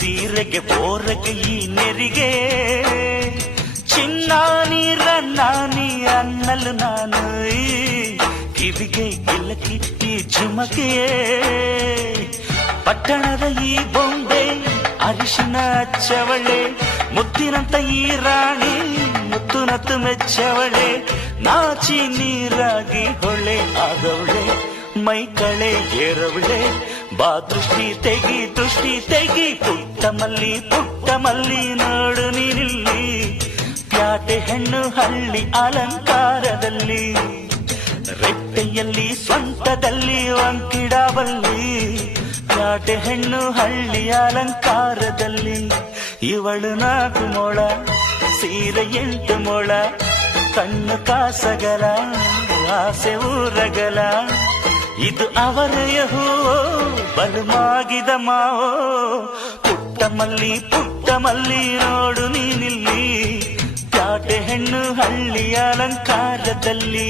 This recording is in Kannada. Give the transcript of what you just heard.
ಸೀರೆಗೆ ಬೋರಗೆ ಈ ನೆರಿಗೆ ಚಿನ್ನ ನೀರನ್ನಾನಿ ಅನ್ನಲು ನಾನು ಕಿವಿಗೆ ಗಿಲಕಿ ಈ ಝುಮಕೆಯೇ ಪಟ್ಟಣದ ಈ ಬೊಂಬೆ ಅರಿಶಿನ ಹಚ್ಚವಳೆ ಮುತ್ತಿನಂತ ಈ ರಾಣಿ ಮುತ್ತು ನತ್ತು ಮೆಚ್ಚವಳೆ ನಾಚಿ ನೀರಾಗಿ ಹೊಳೆ ಆದವಳೆ ಮೈ ಕಳೆ ಏರವಳೆ ಬಾ ದೃಷ್ಟಿ ತೆಗಿ ಪುಟ್ಟ ಮಲ್ಲಿ ನೋಡು ನೀನಿಲ್ಲಿ ಪ್ಯಾಟೆ ಹೆಣ್ಣು ಹಳ್ಳಿ ಅಲಂಕಾರದಲ್ಲಿ ರೆಟ್ಟೆಯಲ್ಲಿ ಸ್ವಂತದಲ್ಲಿ ವಂಕಿಡಬಲ್ಲಿ ಪ್ಯಾಟೆ ಹೆಣ್ಣು ಹಳ್ಳಿ ಅಲಂಕಾರದಲ್ಲಿ ಇವಳು 4 ಮೊಳ ಸೀರೆ 8 ಮೊಳ ಕಣ್ಣು ಕಾಸಗಲ ಆಸೆ ಊರಗಲ ಇದು ಅವರೆಯ ಹೂವೋ ಬಲುಮಾಗಿದ ಮಾವೋ ಪುಟ್ಟ ಮಲ್ಲಿ ನೋಡು ನೀನಿಲ್ಲಿ ಪ್ಯಾಟೆ ಹೆಣ್ಣು ಹಳ್ಳಿ ಅಲಂಕಾರದಲ್ಲಿ